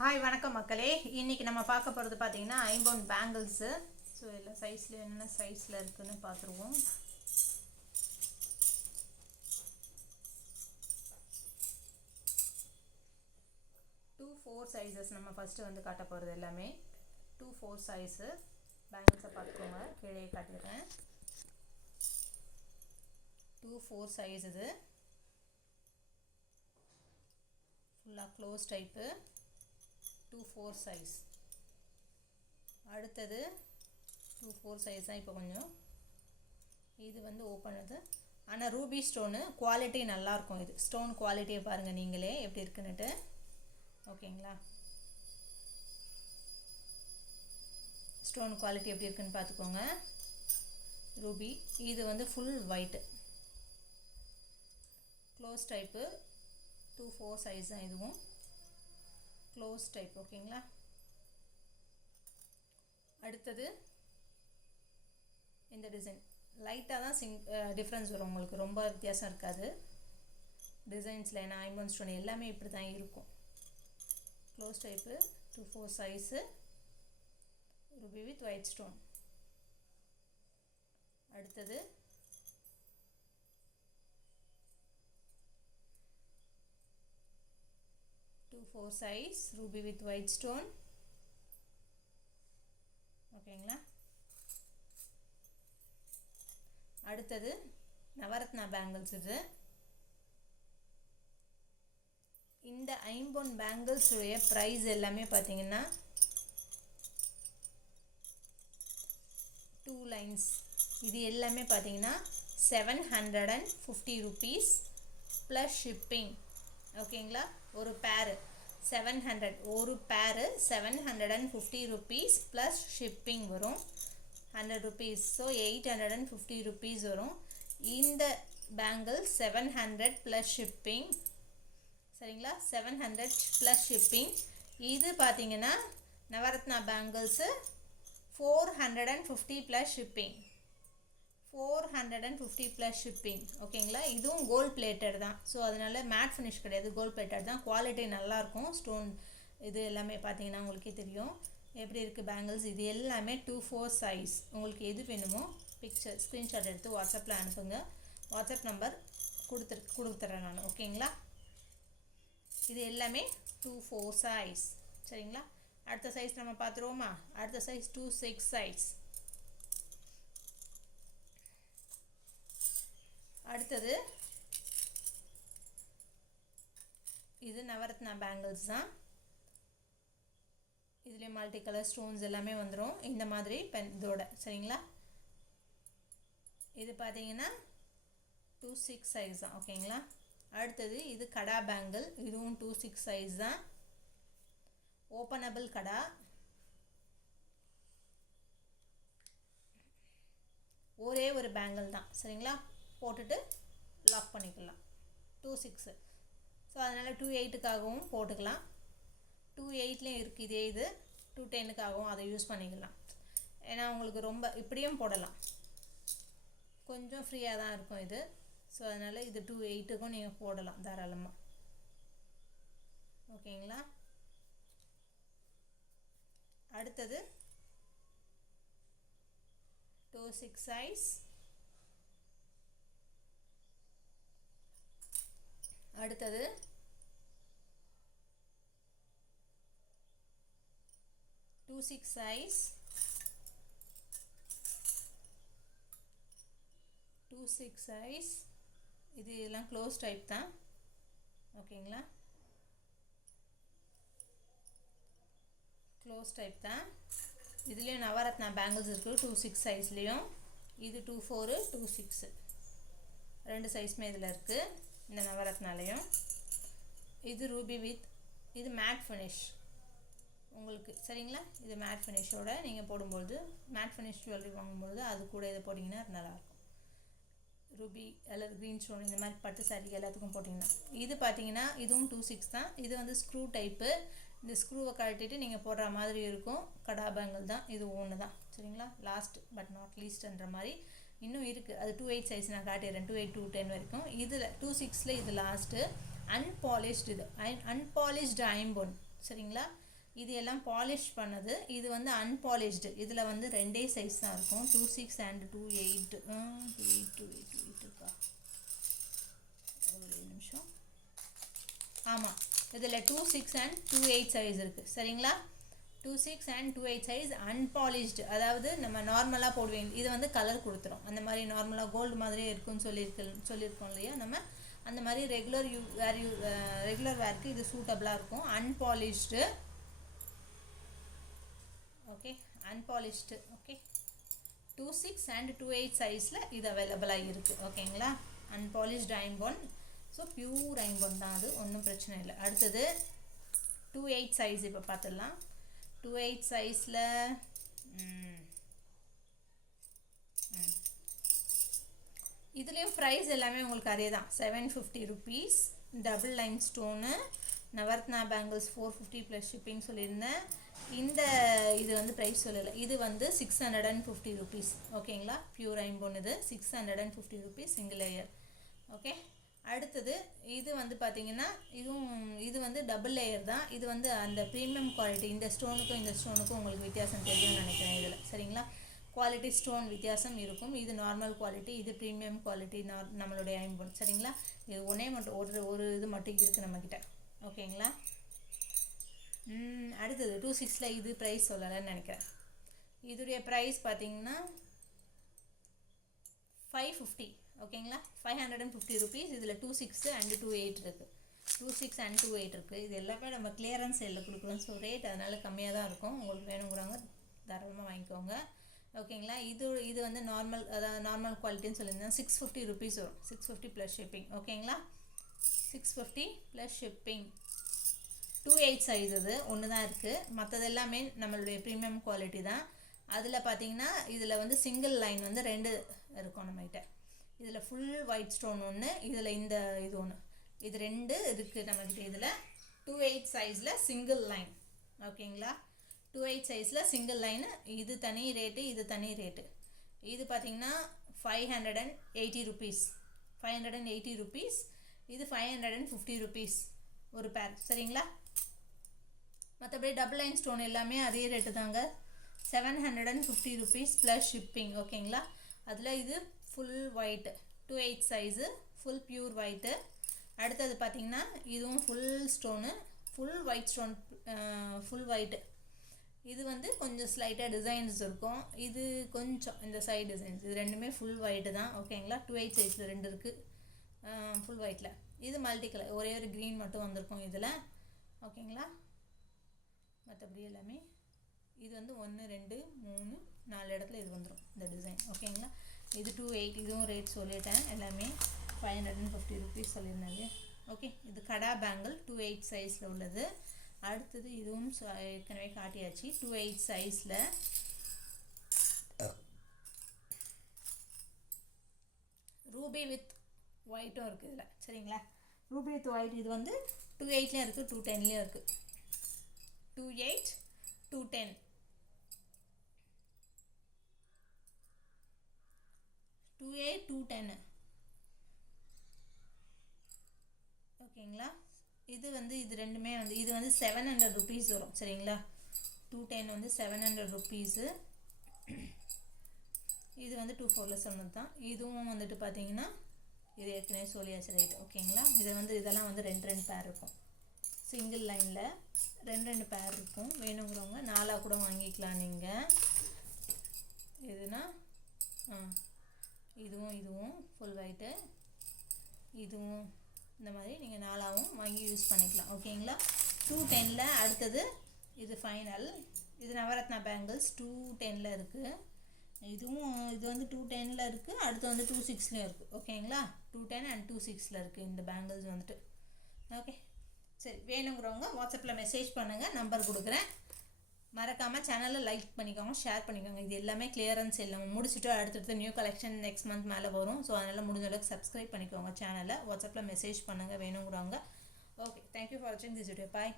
Hi வணக்கம் மக்களே. இன்றைக்கி நம்ம பார்க்க போகிறது பார்த்தீங்கன்னா ஐம்பொன் பேங்கிள்ஸு. ஸோ எல்லா சைஸில் என்னென்ன சைஸில் இருக்குதுன்னு பார்த்துருவோம். டூ ஃபோர் சைஸஸ் நம்ம ஃபஸ்ட்டு வந்து காட்ட போகிறது எல்லாமே 2-4 சைஸு பேங்கிள்ஸை பார்த்துக்கோங்க. கீழே காட்டிடுறேன். 2-4 சைஸ் இது ஃபுல்லாக க்ளோஸ் டைப்பு 2-4 சைஸ். அடுத்தது 2-4 சைஸ் தான். இப்போ கொஞ்சம் இது வந்து ஓப்பன் இது. ஆனால் ரூபி ஸ்டோனு குவாலிட்டி நல்லாயிருக்கும். இது ஸ்டோன் குவாலிட்டியை பாருங்கள் நீங்களே எப்படி இருக்குன்னுட்டு. ஓகேங்களா, ஸ்டோன் குவாலிட்டி எப்படி இருக்குன்னு பார்த்துக்கோங்க. ரூபி இது வந்து full white close type 2-4 size தான். இதுவும் க்ளோஸ் டைப். ஓகேங்களா, அடுத்தது இந்த டிசைன் லைட்டாக தான் டிஃப்ரென்ஸ் வரும் உங்களுக்கு, ரொம்ப வித்தியாசம் இருக்காது டிசைன்ஸில். ஏன்னா ஐம்பொன் ஸ்டோன் எல்லாமே இப்படி தான் இருக்கும். Close type 2-4 size Ruby with white stone. அடுத்தது four size ruby with white stone. ஓகேங்களா, அடுத்தது நவரத்னா பேங்கிள்ஸ். இது இந்த ஐம்பொன் பேங்கிள்ஸ் உடைய ப்ரைஸ் எல்லாமே பார்த்தீங்கன்னா 2 லைன்ஸ். இது எல்லாமே பார்த்தீங்கன்னா 750 rupees ப்ளஸ் ஷிப்பிங். ஓகேங்களா, ஒரு பேரு 700, ஒரு பேரு 750 rupees ப்ளஸ் ஷிப்பிங் வரும் 100 rupees. ஸோ 850 rupees வரும். இந்த பேங்கிள் 700 ப்ளஸ் ஷிப்பிங். சரிங்களா, 700 ப்ளஸ் ஷிப்பிங். இது பார்த்தீங்கன்னா Navratna bangles 450 plus shipping. 450 plus shipping. ஓகேங்களா, இதுவும் கோல்ட் பிளேட்டட் தான். ஸோ அதனால் மேட் ஃபினிஷ் கிடையாது, கோல்ட் பிளேட்டட் தான். குவாலிட்டி நல்லாயிருக்கும். ஸ்டோன் இது எல்லாமே பார்த்தீங்கன்னா உங்களுக்கே தெரியும் எப்படி இருக்குது பேங்கிள்ஸ். இது எல்லாமே 2-4 சைஸ். உங்களுக்கு எது வேணுமோ பிக்சர் ஸ்க்ரீன்ஷாட் எடுத்து வாட்ஸ்அப்பில் அனுப்புங்க. வாட்ஸ்அப் நம்பர் கொடுத்துட்றேன் நான். ஓகேங்களா, இது எல்லாமே 2-4 சைஸ். சரிங்களா, அடுத்த சைஸ் நம்ம பார்த்துருவோமா? அடுத்த சைஸ் 2-6 சைஸ். அடுத்தது இது நவரத்னா பேங்கிள்ஸ் தான். இதுலேயே மல்டி கலர் ஸ்டோன்ஸ் எல்லாமே வந்துடும் இந்த மாதிரி இதோட. சரிங்களா, இது பார்த்தீங்கன்னா 2-6 சைஸ் தான். ஓகேங்களா, அடுத்தது இது கடா பேங்கிள். இதுவும் 2-6 சைஸ் தான். ஓப்பனபிள் கடா. ஒரே ஒரு பேங்கிள் தான். சரிங்களா, போட்டுட்டு லாக் பண்ணிக்கலாம். 2-6. ஸோ அதனால் 2-8க்காகவும் போட்டுக்கலாம். 2-8லேயும் இருக்குது இதே இது. 2-10க்காகவும் அதை யூஸ் பண்ணிக்கலாம். ஏன்னா உங்களுக்கு ரொம்ப இப்படியும் போடலாம், கொஞ்சம் ஃப்ரீயாக தான் இருக்கும் இது. ஸோ அதனால் இது 2-8க்கும் நீங்கள் போடலாம் தாராளமாக. ஓகேங்களா, அடுத்தது 2-6 சைஸ். அடுத்தது 2-6 சைஸ். 2-6 சைஸ். இது எல்லாம் க்ளோஸ் டைப் தான். ஓகேங்களா, க்ளோஸ் டைப் தான். இதுலேயும் நவரத்னா பேங்கிள்ஸ் இருக்குது 2-6 சைஸ்லேயும். இது 2-4 2-6 ரெண்டு சைஸுமே இதில் இருக்குது இந்த நவரத்னாலையும். இது ரூபி வித் இது மேட் ஃபினிஷ் உங்களுக்கு. சரிங்களா, இது மேட் ஃபினிஷோட நீங்கள் போடும்பொழுது மேட் ஃபினிஷ் ஜுவல்லரி வாங்கும்பொழுது அது கூட இதை போட்டிங்கன்னா நல்லாயிருக்கும். ரூபி அல்லது க்ரீன் ஸ்டோன் இந்த மாதிரி பட்டு சாரி எல்லாத்துக்கும் போட்டிங்கன்னா. இது பார்த்தீங்கன்னா இதுவும் 2-6 தான். இது வந்து ஸ்க்ரூ டைப்பு. இந்த ஸ்க்ரூவை கழட்டிட்டு நீங்கள் போடுற மாதிரி இருக்கும். கடா பேங்கிள் தான். இது ஒன்று தான். சரிங்களா, லாஸ்ட் பட் நாட் லீஸ்ட்ன்ற மாதிரி இன்னும் இருக்குது. அது 2-8 சைஸ் நான் காட்டிடுறேன். 2-8 2-10 வரைக்கும். இதில் 2-6ல் இது லாஸ்ட்டு. அன்பாலிஷ்டு. இது அன்பாலிஷ்டு ஐம்பொன். சரிங்களா, இது எல்லாம் பாலிஷ் பண்ணது. இது வந்து அன்பாலிஷ்டு. இதில் வந்து ரெண்டே சைஸ் தான் இருக்கும், 26 அண்ட் 28. 28 இருக்கா? ஒரு நிமிஷம். ஆமாம், இதில் 26 அண்ட் 28 சைஸ் இருக்குது. சரிங்களா? 26 அண்ட் 28 சைஸ் அன்பாலிஷ்டு. அதாவது நம்ம நார்மலாக போடுவேன், இது வந்து கலர் கொடுத்துரும். அந்த மாதிரி நார்மலாக கோல்டு மாதிரியே இருக்குன்னு சொல்லியிருக்கோம் இல்லையா நம்ம. அந்த மாதிரி ரெகுலர் வேருக்கு இது சூட்டபிளாக இருக்கும். Unpolished. Okay, unpolished. Okay, 26 and 28 சைஸில் இது அவைலபிளாக இருக்குது. ஓகேங்களா? அன்பாலிஷ்டு ஐம்பொன். ஸோ பியூர் ஐம்பொன் தான் அது, ஒன்றும் பிரச்சனை இல்லை. அடுத்தது 28 சைஸ் இப்போ பார்த்துடலாம். 28 சைஸில் இதுலேயும் ப்ரைஸ் எல்லாமே உங்களுக்கு அதே தான், 750 rupees. Double line stone, Navratna bangles 450 plus shipping சொல்லியிருந்தேன். இந்த இது வந்து ப்ரைஸ் சொல்லலை. இது வந்து 650 ருபீஸ். ஓகேங்களா? பியூர் ஐம்பொன் இது 650 ருபீஸ் சிங்கிள் லேயர். ஓகே, அடுத்தது இது வந்து பார்த்திங்கன்னா இது வந்து டபுள் லேயர் தான். இது வந்து அந்த ப்ரீமியம் குவாலிட்டி. இந்த ஸ்டோனுக்கும் இந்த ஸ்டோனுக்கும் உங்களுக்கு வித்தியாசம் தெரியும்னு நினைக்கிறேன் இதில். சரிங்களா? குவாலிட்டி ஸ்டோன் வித்தியாசம் இருக்கும். இது நார்மல் குவாலிட்டி, இது ப்ரீமியம் குவாலிட்டி நம்மளுடைய ஐம்பொன். சரிங்களா? இது ஒன்றே மட்டும் ஒரு இது மட்டும் இருக்குது நம்மக்கிட்ட. ஓகேங்களா? அடுத்தது 26ல் இது ப்ரைஸ் சொல்லலைன்னு நினைக்கிறேன். இதுடைய ப்ரைஸ் பார்த்திங்கன்னா 550. ஓகேங்களா? 550 ருபீஸ். இதில் 26 அண்ட் 28 இருக்குது. 26 அண்ட் 28 இருக்குது. இது எல்லாமே நம்ம கிளியரன்ஸ் சேலில் கொடுக்குறோம். ஸோ ரேட் அதனால் கம்மியாக தான் இருக்கும். உங்களுக்கு வேணுங்கிறவங்க தாராளமாக வாங்கிக்கோங்க. ஓகேங்களா? இது வந்து நார்மல், அதாவது நார்மல் குவாலிட்டின்னு சொல்லியிருந்தேன். 650 ருபீஸ் வரும். 650 ப்ளஸ் ஷிப்பிங். ஓகேங்களா? 650 ப்ளஸ் ஷிப்பிங். 28 சைஸ் இது ஒன்று தான் இருக்குது. மற்றது எல்லாமே நம்மளுடைய ப்ரீமியம் குவாலிட்டி தான். அதில் பார்த்திங்கன்னா இதில் வந்து சிங்கிள் லைன் வந்து 2 இருக்கும் நம்மகிட்ட. இதில் ஃபுல் ஒயிட் ஸ்டோன் ஒன்று, இதில் இந்த இது ஒன்று, இது 2 இருக்குது நம்மக்கிட்ட. இதில் 28 சைஸில் சிங்கிள் லைன். ஓகேங்களா? 28 சைஸில் சிங்கிள் லைனு. இது தனி ரேட்டு, இது தனி ரேட்டு. இது பார்த்திங்கன்னா 580 ருபீஸ். 580 ருபீஸ். இது 550 ருபீஸ் ஒரு பேர். சரிங்களா? மற்றபடி டபுள் லைன் ஸ்டோன் எல்லாமே அதே ரேட்டு தாங்க, 750 ருபீஸ் ப்ளஸ் ஷிப்பிங். ஓகேங்களா? அதில் இது full white, 28 size, full pure white. அடுத்தது பார்த்திங்கன்னா இதுவும் full stone, full white stone, full white. இது வந்து கொஞ்சம் ஸ்லைட்டாக டிசைன்ஸ் இருக்கும். இது கொஞ்சம் இந்த சைடு டிசைன்ஸ். இது ரெண்டுமே ஃபுல் ஒயிட்டு தான். ஓகேங்களா? 28 சைஸில் 2 இருக்குது ஃபுல் ஒயிட்டில். இது மல்டி கலர், ஒரே ஒரு க்ரீன் மட்டும் வந்திருக்கும் இதில். ஓகேங்களா? மற்றபடி எல்லாமே இது வந்து 1 2 3 4 இடத்துல இது வந்துடும் இந்த டிசைன். ஓகேங்களா? இது 28. இதுவும் ரேட் சொல்லிட்டேன். எல்லாமே 550 ருபீஸ் சொல்லியிருந்தாங்க. ஓகே, இது கடா பேங்கிள் 28 சைஸில் உள்ளது. அடுத்தது இதுவும் ஏற்கனவே காட்டியாச்சு. 28 சைஸில் ரூபி வித் ஒயிட்டும் இருக்குது இதில். சரிங்களா? ரூபி வித் ஒயிட் இது வந்து 28லேயும் இருக்குது, 210லேயும் இருக்குது. 28 210. 28 210. ஓகேங்களா? இது வந்து இது ரெண்டுமே வந்து இது வந்து 700 ருபீஸ் வரும். சரிங்களா? 210 வந்து 700 ருபீஸு. இது வந்து 24ல் சொன்னது தான். இதுவும் வந்துட்டு பார்த்தீங்கன்னா இது ஏற்கனவே சொல்லியாச்சு ரேட். ஓகேங்களா? இது வந்து இதெல்லாம் வந்து 2 பேர் இருக்கும். சிங்கிள் லைனில் 2 பேர் இருக்கும். வேணுங்கிறவங்க 4 கூட வாங்கிக்கலாம் நீங்கள். இதுனா இதுவும் ஃபுல் ஒயிட்டு, இதுவும் இந்த மாதிரி நீங்கள் 4ஆகவும் வாங்கி யூஸ் பண்ணிக்கலாம். ஓகேங்களா? 210ல் அடுத்தது இது ஃபைனல். இது நவரத்னா பேங்கிள்ஸ் 210ல் இருக்குது. இது வந்து 210ல் இருக்குது. அடுத்து வந்து 26லேயும் இருக்குது. ஓகேங்களா? 210 அண்ட் 26ல் இருக்குது இந்த பேங்கிள்ஸ் வந்துட்டு. ஓகே, சரி. வேணுங்கிறவங்க வாட்ஸ்அப்பில் மெசேஜ் பண்ணுங்கள், நம்பர் கொடுக்குறேன். மறக்காமல் சேனலை லைக் பண்ணிக்கோங்க, ஷேர் பண்ணிக்கோங்க. இது எல்லாமே கிளியரன்ஸ் எல்லாம் முடிச்சுட்டு அடுத்தடுத்து நியூ கலெக்ஷன் நெக்ஸ்ட் மந்த் மேலே வரும். ஸோ அதனால் முடிஞ்ச அளவுக்கு சப்ஸ்கிரைப் பண்ணிக்கோங்க சேனலை. வாட்ஸ்அப்பில் மெசேஜ் பண்ணுங்கள் வேணுங்கிறவங்க. ஓகே, தேங்க்யூ ஃபார் வாட்சிங் திஸ் வீடியோ. பாய்.